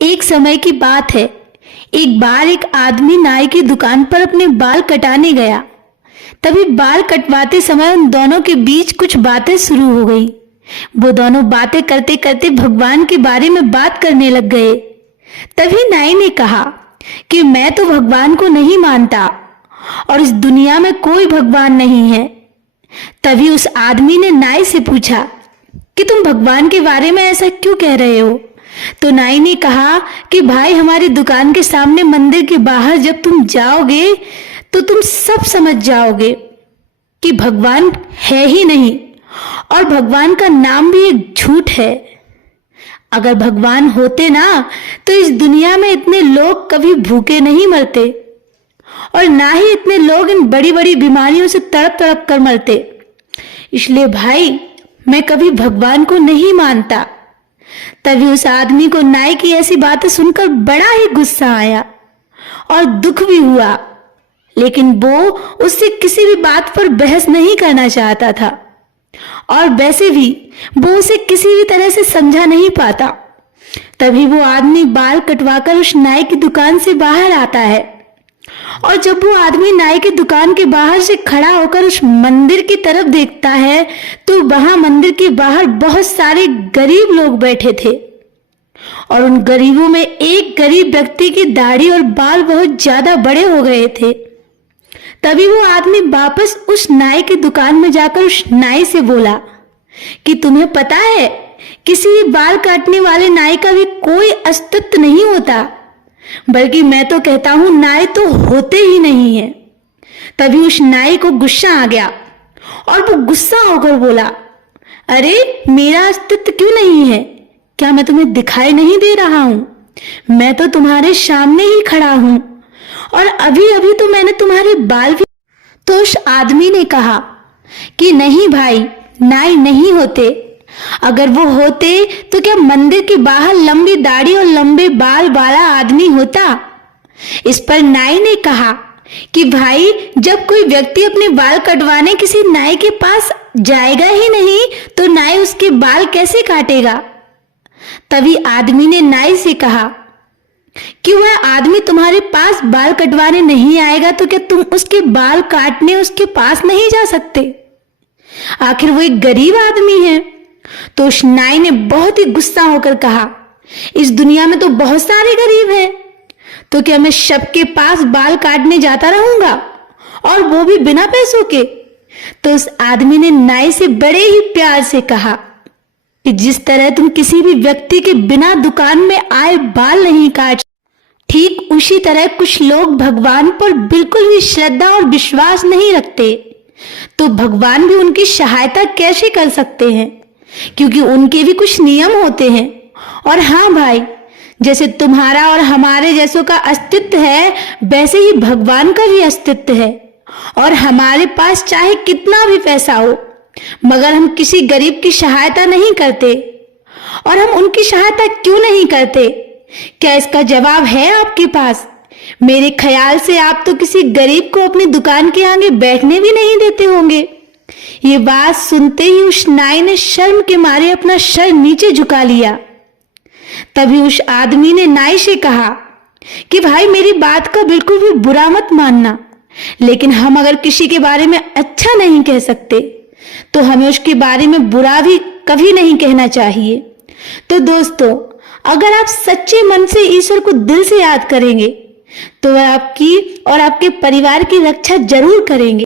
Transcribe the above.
एक समय की बात है। एक बार एक आदमी नाई की दुकान पर अपने बाल कटाने गया। तभी बाल कटवाते समय उन दोनों के बीच कुछ बातें शुरू हो गई। वो दोनों बातें करते करते भगवान के बारे में बात करने लग गए। तभी नाई ने कहा कि मैं तो भगवान को नहीं मानता और इस दुनिया में कोई भगवान नहीं है। तभी उस आदमी ने नाई से पूछा कि तुम भगवान के बारे में ऐसा क्यों कह रहे हो? तो नाई ने कहा कि भाई, हमारी दुकान के सामने मंदिर के बाहर जब तुम जाओगे तो तुम सब समझ जाओगे कि भगवान है ही नहीं और भगवान का नाम भी एक झूठ है। अगर भगवान होते ना तो इस दुनिया में इतने लोग कभी भूखे नहीं मरते और ना ही इतने लोग इन बड़ी बड़ी बीमारियों से तड़प तड़प कर मरते। इसलिए भाई, मैं कभी भगवान को नहीं मानता। तभी उस आदमी को नाई की ऐसी बातें सुनकर बड़ा ही गुस्सा आया और दुख भी हुआ, लेकिन वो उससे किसी भी बात पर बहस नहीं करना चाहता था और वैसे भी वो उसे किसी भी तरह से समझा नहीं पाता। तभी वो आदमी बाल कटवाकर उस नाई की दुकान से बाहर आता है और जब वो आदमी नाई की दुकान के बाहर से खड़ा होकर उस मंदिर की तरफ देखता है तो वहां मंदिर के बाहर बहुत सारे गरीब लोग बैठे थे और उन गरीबों में एक गरीब व्यक्ति की दाढ़ी और बाल बहुत ज्यादा बड़े हो गए थे। तभी वो आदमी वापस उस नाई की दुकान में जाकर उस नाई से बोला कि तुम्हें पता है, किसी भी बाल काटने वाले नाई का भी कोई अस्तित्व नहीं होता, बल्कि मैं तो कहता हूं नाई तो होते ही नहीं है। तभी उस नाई को गुस्सा आ गया और वो गुस्सा होकर बोला, अरे मेरा अस्तित्व क्यों नहीं है? क्या मैं तुम्हें दिखाई नहीं दे रहा हूं? मैं तो तुम्हारे सामने ही खड़ा हूं और अभी अभी तो मैंने तुम्हारे बाल भी। तो उस आदमी ने कहा कि नहीं भाई, नाई नहीं होते। अगर वो होते तो क्या मंदिर के बाहर लंबी दाढ़ी और लंबे बाल वाला आदमी होता? इस पर नाई ने कहा कि भाई, जब कोई व्यक्ति अपने बाल कटवाने किसी नाई के पास जाएगा ही नहीं तो नाई उसके बाल कैसे काटेगा? तभी आदमी ने नाई से कहा कि वह आदमी तुम्हारे पास बाल कटवाने नहीं आएगा तो क्या तुम उसके बाल काटने उसके पास नहीं जा सकते? आखिर वो एक गरीब आदमी है। तो उस नाई ने बहुत ही गुस्सा होकर कहा, इस दुनिया में तो बहुत सारे गरीब हैं, तो क्या मैं सबके पास बाल काटने जाता रहूंगा और वो भी बिना पैसों के? तो उस आदमी ने नाई से बड़े ही प्यार से कहा कि जिस तरह तुम किसी भी व्यक्ति के बिना दुकान में आए बाल नहीं काट, ठीक उसी तरह कुछ लोग भगवान पर बिल्कुल भी श्रद्धा और विश्वास नहीं रखते, तो भगवान भी उनकी सहायता कैसे कर सकते हैं? क्योंकि उनके भी कुछ नियम होते हैं। और हाँ भाई, जैसे तुम्हारा और हमारे जैसों का अस्तित्व है, वैसे ही भगवान का भी अस्तित्व है और हमारे पास चाहे कितना भी पैसा हो, मगर हम किसी गरीब की सहायता नहीं करते। और हम उनकी सहायता क्यों नहीं करते? क्या इसका जवाब है आपके पास? मेरे ख्याल से आप तो किसी गरीब को अपनी दुकान के आगे बैठने भी नहीं देते होंगे। ये बात सुनते ही उस नाई ने शर्म के मारे अपना सर नीचे झुका लिया। तभी उस आदमी ने नाई से कहा कि भाई, मेरी बात का बिल्कुल भी बुरा मत मानना, लेकिन हम अगर किसी के बारे में अच्छा नहीं कह सकते तो हमें उसके बारे में बुरा भी कभी नहीं कहना चाहिए। तो दोस्तों, अगर आप सच्चे मन से ईश्वर को दिल से याद करेंगे तो वह आपकी और आपके परिवार की रक्षा जरूर करेंगे।